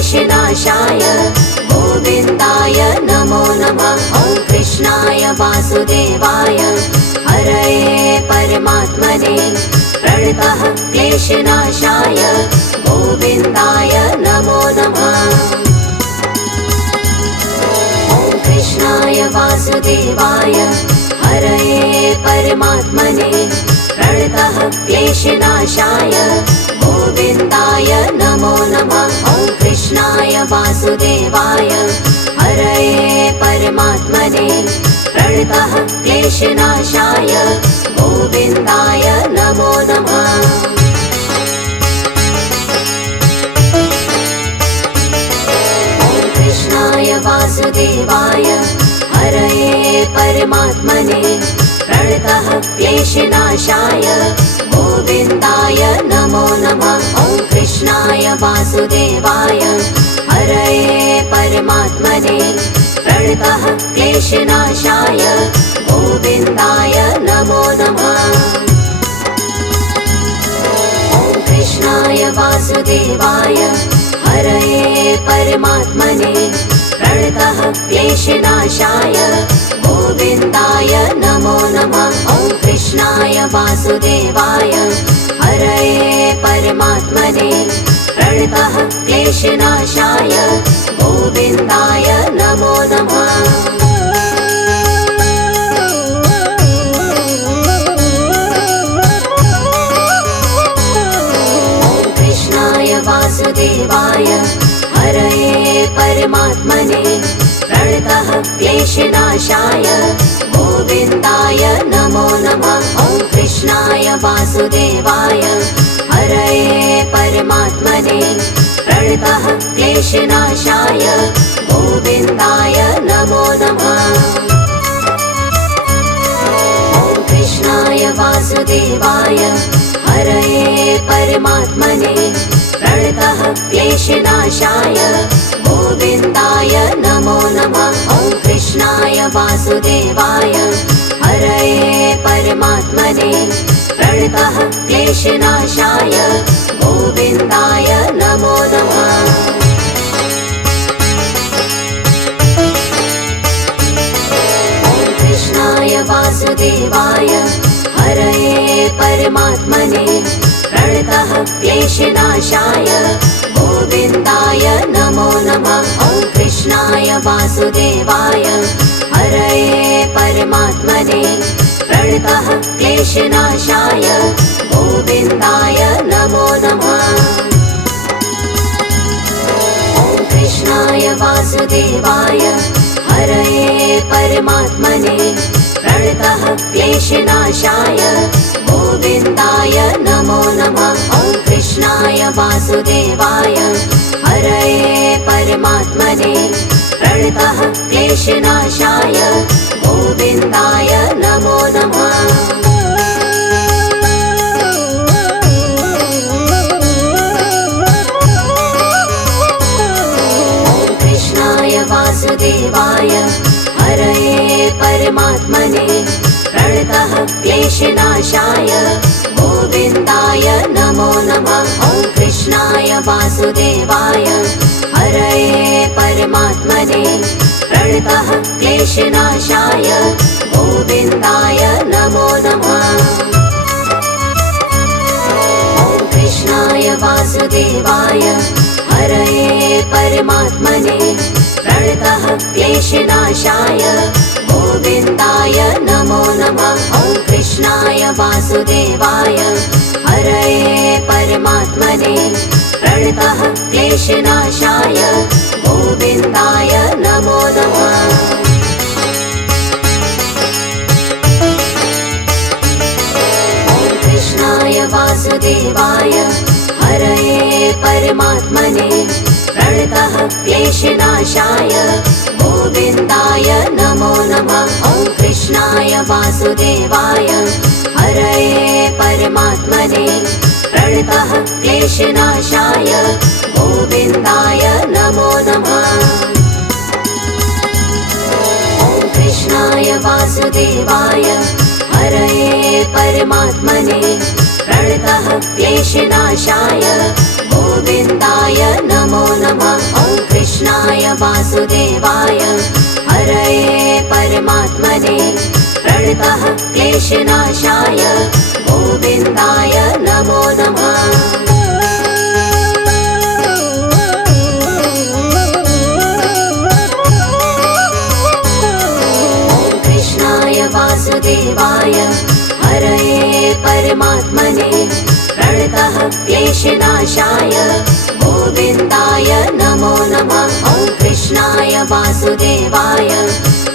क्लेशनाशाय गोविन्दाय नमो नमः। ॐ कृष्णाय वासुदेवाय हरये परमात्मने प्रणतः क्लेशनाशाय गोविन्दाय नमो नमः। ॐ कृष्णाय वासुदेवाय हरये परमात्मने प्रणतः क्लेशनाशाय गोविन्दाय नमो नमः। ॐ कृष्णाय वासुदेवाय हरये परमात्मने प्रणतः क्लेशनाशाय गोविन्दाय नमो नमः। ॐ कृष्णाय वासुदेवाय हरये परमात्मने प्रणतः क्लेशनाशाय गोविन्दाय नमो नमः। ॐ कृष्णाय वासुदेवाय हरये परमात्मने प्रणतः क्लेशनाशाय गोविन्दाय नमो नमः। ॐ कृष्णाय वासुदेवाय हरये परमात्मने प्रणतः क्लेशनाशाय गोविन्दाय नमो नमः। ॐ कृष्णाय वासुदेवाय हरये परमात्मने प्रणतः क्लेशनाशाय गोविन्दाय नमो नमः। ॐ कृष्णाय वासुदेवाय हरये परमात्मने प्रणतः क्लेशनाशाय गोविन्दाय नमो नमः। ॐ कृष्णाय वासुदेवाय हरये परमात्मने प्रणतः क्लेशनाशाय गोविन्दाय नमो नमः। ॐ कृष्णाय वासुदेवाय हरये परमात्मने प्रणतः क्लेशनाशाय गोविन्दाय नमो नमः। ॐ कृष्णाय वासुदेवाय हरये परमात्मने प्रणतः क्लेशनाशाय गोविन्दाय नमो नमः। ॐ कृष्णाय वासुदेवाय हरये परमात्मने प्रणतः क्लेशनाशाय गोविन्दाय नमो नमः। ॐ कृष्णाय वासुदेवाय हरये परमात्मने प्रणतः क्लेशनाशाय गोविन्दाय नमो नमः। ॐ कृष्णाय वासुदेवाय हरये परमात्मने प्रणतः क्लेशनाशाय गोविन्दाय नमो नमः। ॐ कृष्णाय वासुदेवाय हरये परमात्मने प्रणतः क्लेशनाशाय गोविन्दाय नमो नमः। ॐ कृष्णाय वासुदेवाय हरये परमात्मने प्रणतः क्लेशनाशाय गोविन्दाय नमो नमः। ॐ कृष्णाय वासुदेवाय हरये परमात्मने प्रणतः क्लेशनाशाय गोविन्दाय नमो नमः। ॐ कृष्णाय वासुदेवाय हरये परमात्मने प्रणतः क्लेशनाशाय गोविन्दाय नमो नमः। ॐ कृष्णाय वासुदेवाय हरये परमात्मने प्रणतः क्लेशनाशाय गोविन्दाय नमो नमः। ॐ कृष्णाय वासुदेवाय हरये परमात्मने प्रणतः क्लेशनाशाय गोविन्दाय नमो नमः। ॐ कृष्णाय वासुदेवाय हरये परमात्मने प्रणतः क्लेशनाशाय गोविन्दाय नमो नमः। ॐ कृष्णाय वासुदेवाय हरये परमात्मने प्रणतः क्लेशनाशाय गोविन्दाय नमो नमः। वासुदेवाय हरये परमात्मने प्रणतः क्लेशनाशाय गोविन्दाय नमो नमः। वासुदेवाय हरये परमात्मने प्रणतः क्लेशनाशाय गोविन्दाय नमो नमः। ॐ कृष्णाय वासुदेवाय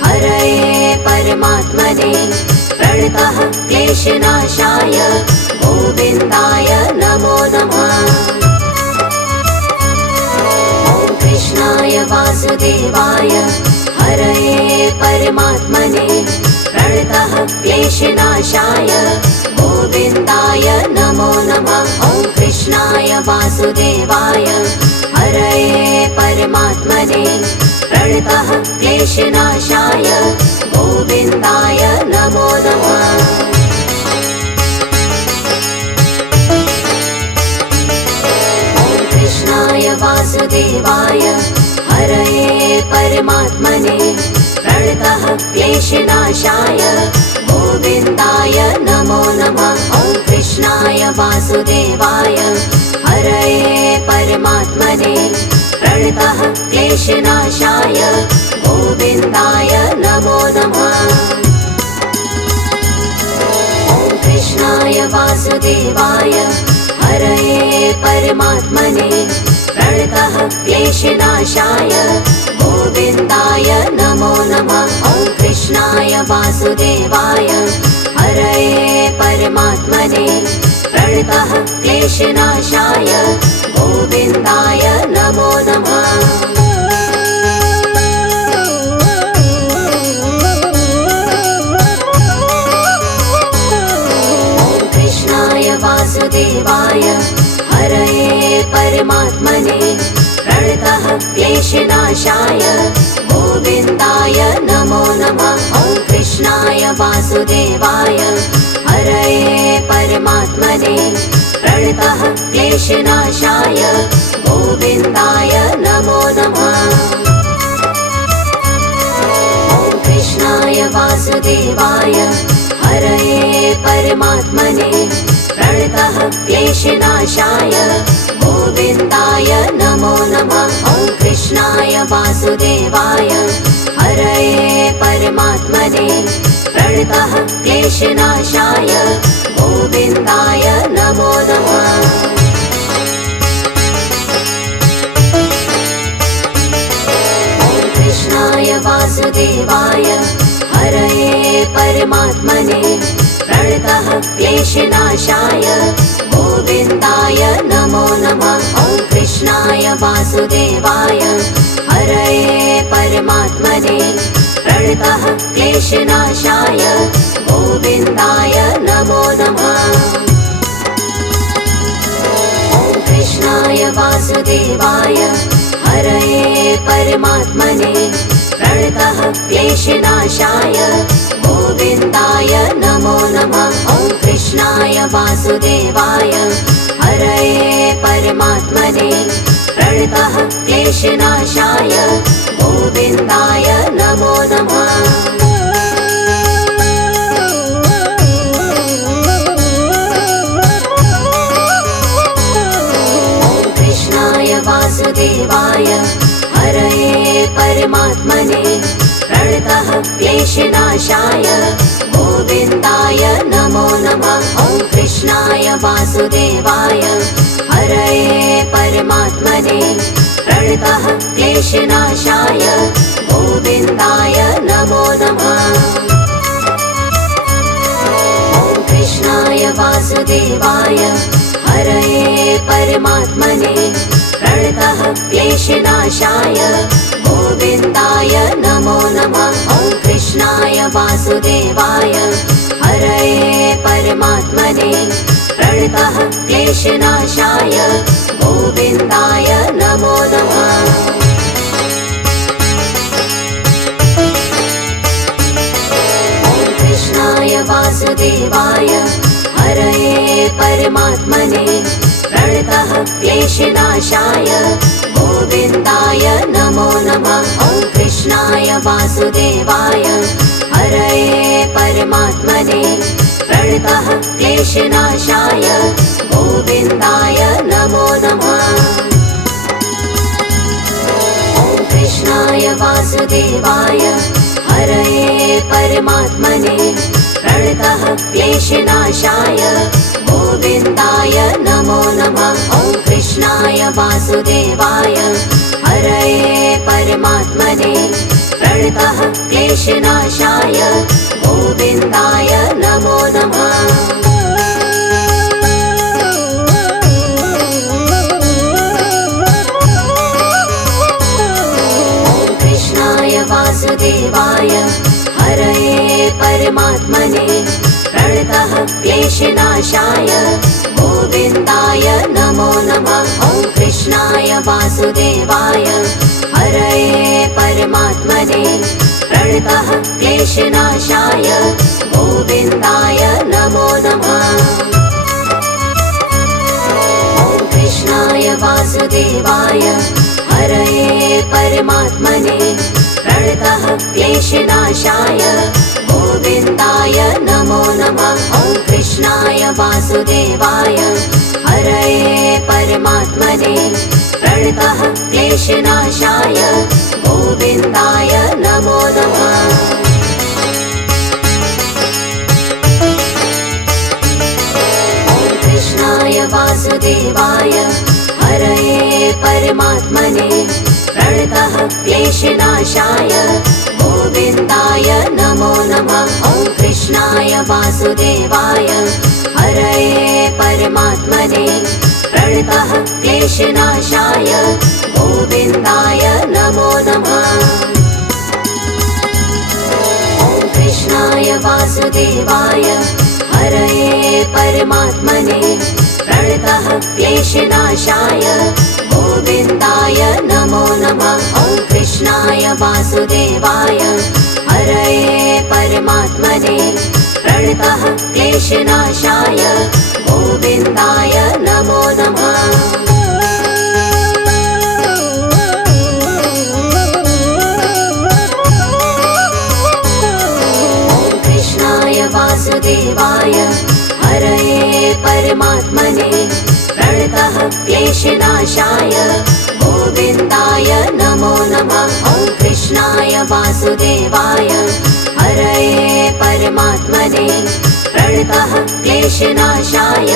हरये परमात्मने प्रणतः क्लेशनाशाय गोविन्दाय नमो नमः। ॐ कृष्णाय वासुदेवाय हरये परमात्मने प्रणतः क्लेशनाशाय गोविन्दाय नमो नमः। ॐ कृष्णाय वासुदेवाय हरये परमात्मने प्रणतः क्लेशनाशाय गोविन्दाय नमो नमः। ॐ कृष्णाय वासुदेवाय हरये परमात्मने प्रणतः क्लेशनाशाय गोविन्दाय नमो नमः। ॐ कृष्णाय वासुदेवाय हरये परमात्मने प्रणतः क्लेशनाशाय गोविन्दाय नमो नमः। ॐ कृष्णाय वासुदेवाय हरये परमात्मने प्रणतः क्लेशनाशाय गोविन्दाय नमो नमः। ॐ कृष्णाय वासुदेवाय हरये परमात्मने प्रणतः क्लेशनाशाय गोविन्दाय नमो नमः। ॐ कृष्णाय वासुदेवाय हरये परमात्मने प्रणतः क्लेशनाशाय गोविन्दाय नमो नमः। ॐ कृष्णाय वासुदेवाय हरये परमात्मने प्रणतः क्लेशनाशाय गोविन्दाय नमो नमः। ॐ कृष्णाय वासुदेवाय हरये परमात्मने प्रणतः क्लेशनाशाय गोविन्दाय नमो नमः। ॐ कृष्णाय वासुदेवाय हरये परमात्मने प्रणतः क्लेशनाशाय गोविन्दाय नमो नमः। ॐ कृष्णाय वासुदेवाय हरये परमात्मने प्रणतः क्लेशनाशाय गोविन्दाय नमो नमः। ॐ कृष्णाय वासुदेवाय हरये परमात्मने प्रणतः क्लेशनाशाय गोविन्दाय नमो नमः। ॐ कृष्णाय वासुदेवाय हरये परमात्मने प्रणतः क्लेशनाशाय गोविन्दाय नमो नमः। ॐ कृष्णाय वासुदेवाय हरये परमात्मने प्रणतः क्लेशनाशाय गोविन्दाय नमो नमः। ॐ कृष्णाय वासुदेवाय हरये परमात्मने प्रणतः क्लेशनाशाय गोविन्दाय नमो नमः। ॐ कृष्णाय वासुदेवाय हरये परमात्मने प्रणतः क्लेशनाशाय गोविन्दाय नमो नमः। ॐ कृष्णाय वासुदेवाय हरये परमात्मने प्रणतः क्लेशनाशाय गोविन्दाय नमो नमः। ॐ कृष्णाय वासुदेवाय हरये परमात्मने प्रणतः क्लेशनाशाय गोविन्दाय नमो नमः। ॐ कृष्णाय वासुदेवाय हरये परमात्मने प्रणतः क्लेशनाशाय गोविन्दाय नमो नमः। ॐ वासुदेवाय हरये परमात्मने प्रणतः क्लेशनाशाय गोविन्दाय नमो नमः। ॐ कृष्णाय वासुदेवाय हरये परमात्मने प्रणतः क्लेशनाशाय गोविन्दाय नमो नमः। ॐ कृष्णाय वासुदेवाय हरये परमात्मने प्रणतः क्लेशनाशाय गोविन्दाय नमो नमः। ॐ कृष्णाय वासुदेवाय हरये परमात्मने प्रणतः क्लेशनाशाय गोविन्दाय नमो नमः। ॐ कृष्णाय वासुदेवाय हरये परमात्मने प्रणतः क्लेशनाशाय गोविन्दाय नमो नमः। ॐ कृष्णाय वासुदेवाय हरये परमात्मने प्रणतः क्लेशनाशाय गोविन्दाय नमो नमः। ॐ कृष्णाय वासुदेवाय हरये परमात्मने प्रणतः क्लेशनाशाय गोविन्दाय नमो नमः। ॐ कृष्णाय वासुदेवाय हरये परमात्मने प्रणतः क्लेशनाशाय गोविन्दाय नमो नमः। ॐ कृष्णाय वासुदेवाय हरये परमात्मने प्रणतः क्लेशनाशाय गोविन्दाय नमो नमः। ॐ कृष्णाय वासुदेवाय हरये परमात्मने प्रणतः क्लेशनाशाय गोविन्दाय नमो नमः। ॐ कृष्णाय वासुदेवाय हरये परमात्मने प्रणतः क्लेशनाशाय गोविन्दाय नमो नमः। ॐ कृष्णाय वासुदेवाय हरये परमात्मने प्रणतः क्लेशनाशाय गोविन्दाय नमो नमः। ॐ कृष्णाय वासुदेवाय हरये परमात्मने प्रणतः क्लेशनाशाय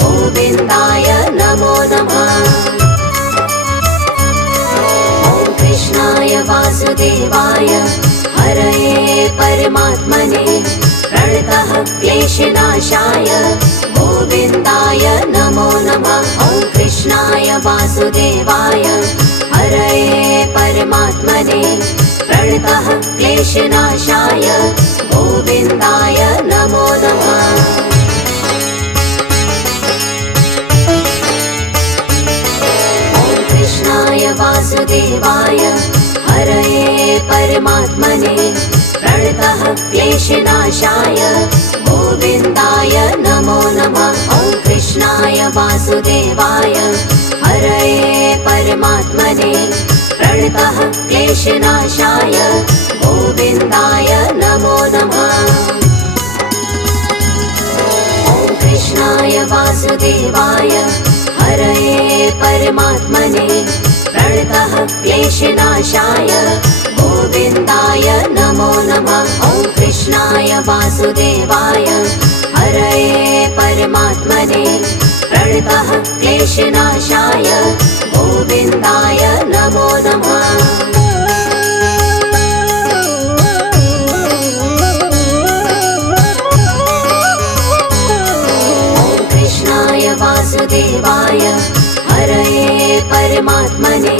गोविन्दाय नमो नमः। ॐ कृष्णाय वासुदेवाय हरये परमात्मने प्रणतः क्लेशनाशाय गोविन्दाय नमो नमः। ॐ कृष्णाय वासुदेवाय हरये परमात्मने प्रणतः क्लेशनाशाय गोविन्दाय नमो नमः। ॐ कृष्णाय वासुदेवाय हरये परमात्मने प्रणतः क्लेशनाशाय गोविन्दाय नमो नमः। ॐ कृष्णाय वासुदेवाय हरये परमात्मने प्रणतः क्लेशनाशाय गोविन्दाय नमो नमः। ॐ कृष्णाय वासुदेवाय हरये परमात्मने प्रणतः क्लेशनाशाय गोविन्दाय नमो नमः। ॐ कृष्णाय वासुदेवाय हरये परमात्मने प्रणतः क्लेशनाशाय गोविन्दाय नमो नमः। ॐ कृष्णाय वासुदेवाय हरये परमात्मने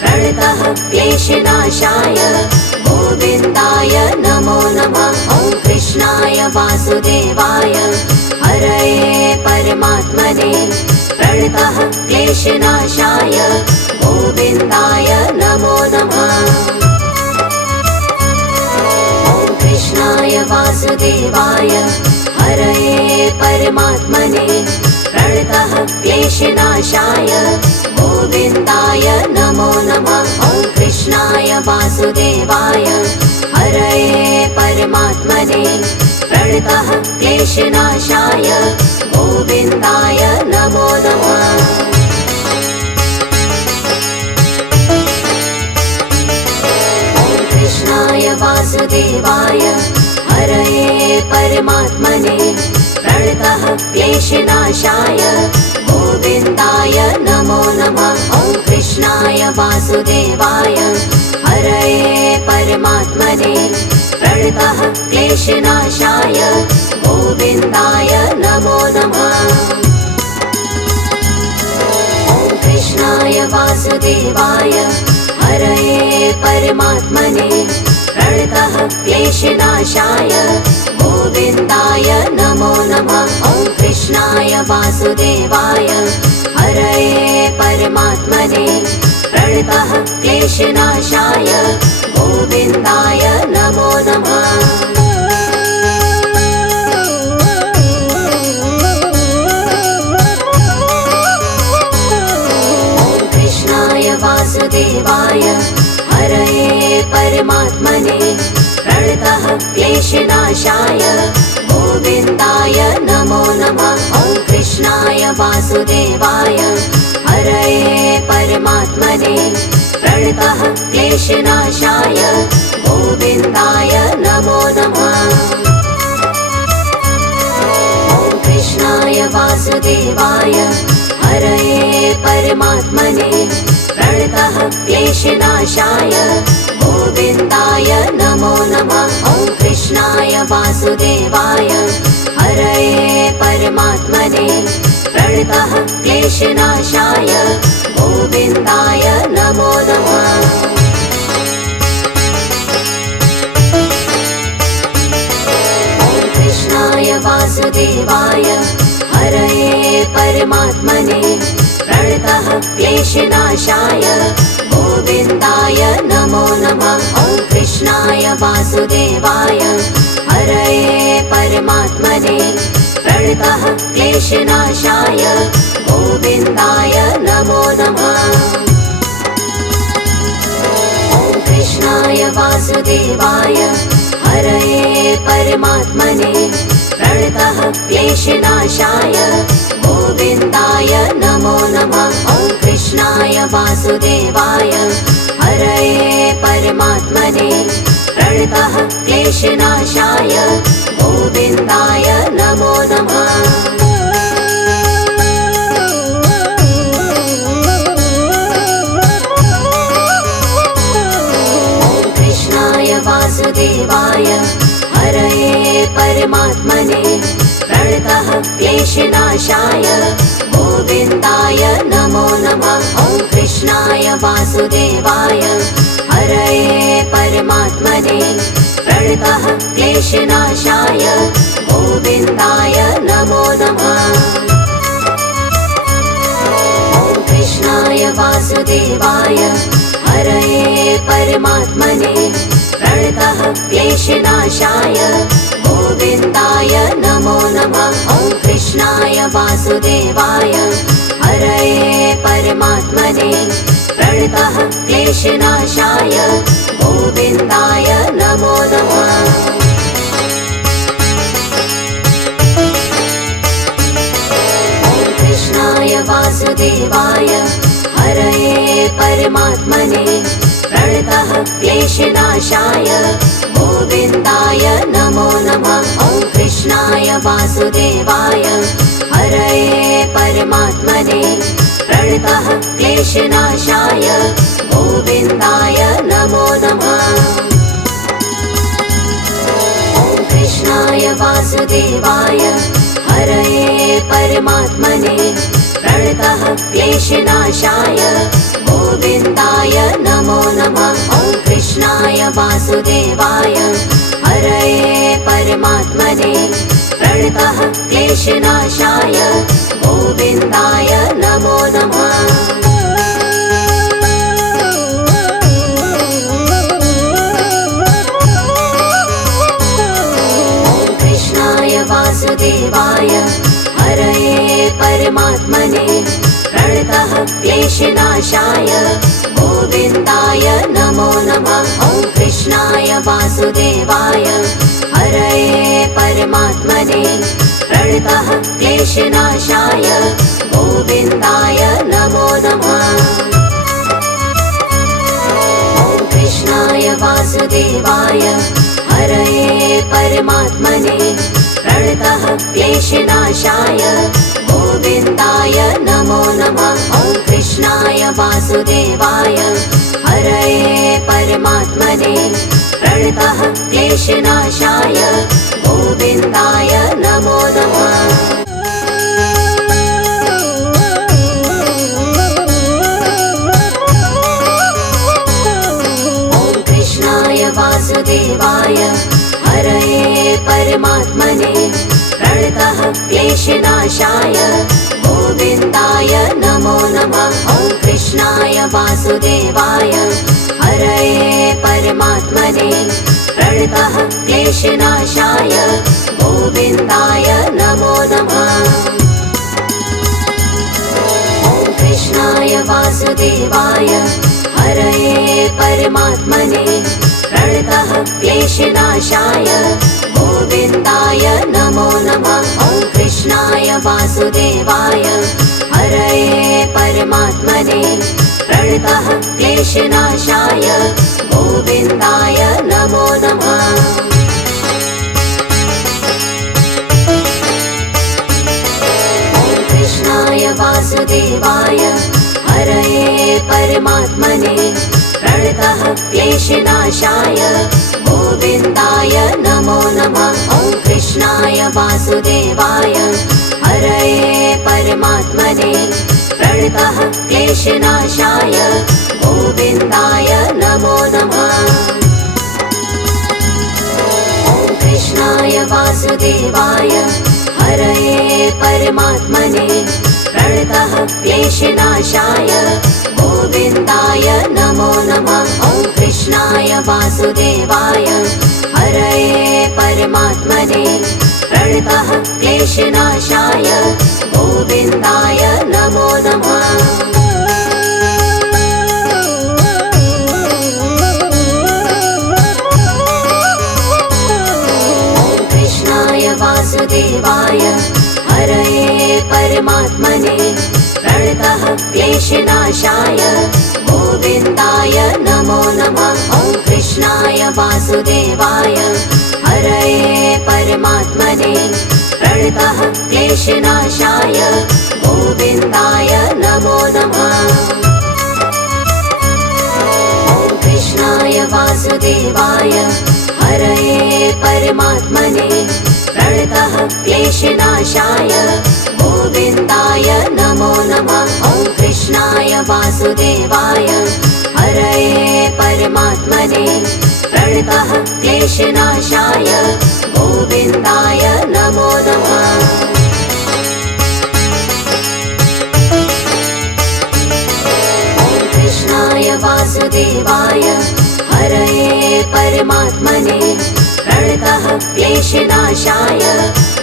प्रणतः क्लेशनाशाय गोविन्दाय नमो नमः। ॐ कृष्णाय वासुदेवाय हरये परमात्मने प्रणतः क्लेशनाशाय गोविन्दाय नमो नमः। ॐ कृष्णाय वासुदेवाय हरये परमात्मने प्रणतः क्लेशनाशाय गोविन्दाय नमो नमः। ॐ कृष्णाय वासुदेवाय वासुदेवाय हरये परमात्मने प्रणतः क्लेशनाशाय गोविन्दाय नमो नमः। कृष्णाय वासुदेवाय हरये परमात्मने प्रणतः क्लेशनाशाय गोविन्दाय नमो नमः। ॐ कृष्णाय वासुदेवाय हरये परमात्मने प्रणतः क्लेशनाशाय गोविन्दाय नमो नमः। ॐ कृष्णाय वासुदेवाय हरये परमात्मने प्रणतः क्लेशनाशाय गोविन्दाय नमो नमः। ॐ कृष्णाय वासुदेवाय हरये परमात्मने प्रणतः क्लेशनाशाय गोविन्दाय नमो नमः। वासुदेवाय हरये परमात्मने प्रणतः क्लेशनाशाय गोविन्दाय नमो नमः। ॐ कृष्णाय वासुदेवाय हरये परमात्मने प्रणतः क्लेशनाशाय गोविन्दाय नमो नमः। ॐ कृष्णाय वासुदेवाय हरये परमात्मने प्रणतः क्लेशनाशाय गोविन्दाय नमो नमः। ॐ कृष्णाय वासुदेवाय हरये परमात्मने प्रणतः क्लेशनाशाय गोविन्दाय नमो नमः। ॐ कृष्णाय वासुदेवाय हरये परमात्मने प्रणतः क्लेशनाशाय गोविन्दाय नमो नमः। ॐ कृष्णाय वासुदेवाय हरये परमात्मने प्रणतः क्लेशनाशाय गोविन्दाय नमो नमः। ॐ कृष्णाय वासुदेवाय हरये परमात्मने प्रणतः क्लेशनाशाय गोविन्दाय नमो नमः। ॐ कृष्णाय वासुदेवाय हरये परमात्मने प्रणतः क्लेशनाशाय गोविन्दाय नमो नमः। ॐ कृष्णाय वासुदेवाय हरये परमात्मने प्रणतः क्लेशनाशाय गोविन्दाय नमो नमः। ॐ कृष्णाय वासुदेवाय हरये परमात्मने प्रणतः क्लेशनाशाय गोविन्दाय नमो नमः। ॐ कृष्णाय वासुदेवाय हरये परमात्मने प्रणतः क्लेशनाशाय गोविन्दाय नमो नमः। ॐ कृष्णाय वासुदेवाय हरये परमात्मने प्रणतः क्लेशनाशाय गोविन्दाय नमो नमः। ॐ कृष्णाय वासुदेवाय हरये परमात्मने प्रणतः क्लेशनाशाय गोविन्दाय नमो नमः। ॐ कृष्णाय वासुदेवाय हरये परमात्मने प्रणतः क्लेशनाशाय गोविन्दाय नमो नमः। ॐ कृष्णाय वासुदेवाय हरये परमात्मने प्रणतः क्लेशनाशाय गोविन्दाय नमो नमः। ॐ कृष्णाय वासुदेवाय हरये परमात्मने प्रणतः क्लेशनाशाय गोविन्दाय नमो नमः। ॐ कृष्णाय वासुदेवाय हरये परमात्मने प्रणतः क्लेशनाशाय गोविन्दाय नमो नमः। कृष्णाय वासुदेवाय हरये परमात्मने प्रणतः क्लेशनाशाय गोविन्दाय नमो नमः। ॐ कृष्णाय वासुदेवाय हरये परमात्मने प्रणतः क्लेशनाशाय गोविन्दाय नमो नमः। ॐ कृष्णाय वासुदेवाय हरये परमात्मने प्रणतः क्लेशनाशाय गोविन्दाय नमो नमः। वासुदेवाय हरये परमात्मने प्रणतः क्लेशनाशाय गोविन्दाय नमो नमः। ॐ कृष्णाय वासुदेवाय हरये परमात्मने प्रणतः क्लेशनाशाय गोविन्दाय नमो नमः। ॐ कृष्णाय वासुदेवाय हरये परमात्मने प्रणतः क्लेशनाशाय गोविन्दाय नमो नमः। ॐ कृष्णाय वासुदेवाय हरये परमात्मने प्रणतः क्लेशनाशाय गोविन्दाय नमो नमः। ॐ कृष्णाय वासुदेवाय हरये परमात्मने प्रणतः क्लेशनाशाय गोविन्दाय नमो नमः। ॐ कृष्णाय वासुदेवाय हरये परमात्मने प्रणतः क्लेशनाशाय गोविन्दाय नमो नमः। ॐ कृष्णाय वासुदेवाय हरये परमात्मने प्रणतः क्लेशनाशाय गोविन्दाय नमो नमः। ॐ कृष्णाय वासुदेवाय हरये परमात्मने प्रणतः क्लेशनाशाय गोविन्दाय नमो नमः। ॐ कृष्णाय वासुदेवाय हरये परमात्मने प्रणतः क्लेशनाशाय गोविन्दाय नमो नमः। ॐ कृष्णाय वासुदेवाय हरये परमात्मने प्रणतः क्लेशनाशाय गोविन्दाय नमो नमः। ॐ कृष्णाय वासुदेवाय हरये परमात्मने प्रणतः क्लेशनाशाय गोविन्दाय नमो नमः। ॐ कृष्णाय वासुदेवाय हरये परमात्मने प्रणतः क्लेशनाशाय गोविन्दाय नमो नमः। ॐ कृष्णाय वासुदेवाय हरये परमात्मने प्रणतः क्लेशनाशाय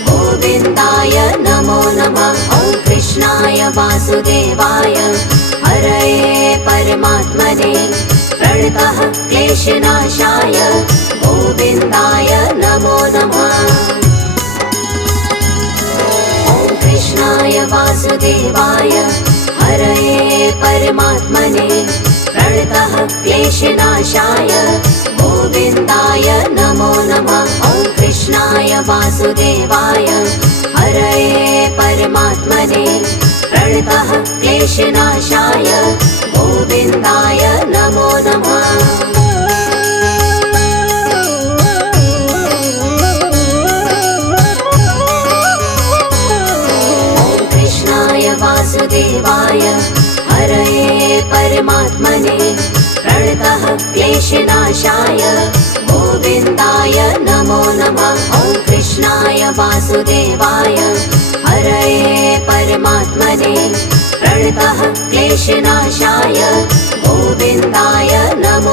गोविन्दाय नमो नमः। ॐ कृष्णाय वासुदेवाय हरये परमात्मने प्रणतः क्लेशनाशाय गोविन्दाय नमो नमः। ॐ कृष्णाय वासुदेवाय हरये परमात्मने प्रणतः क्लेशनाशाय गोविन्दाय नमो नमः। ॐ कृष्णाय वासुदेवाय हरये परमात्मने प्रणतः क्लेशनाशाय गोविन्दाय नमो नमः। ॐ कृष्णाय वासुदेवाय हरये परमात्मने प्रणतः क्लेशनाशाय गोविन्दाय नमो नमः। ॐ कृष्णाय वासुदेवाय हरये परमात्मने प्रणतः क्लेशनाशाय गोविन्दाय नमो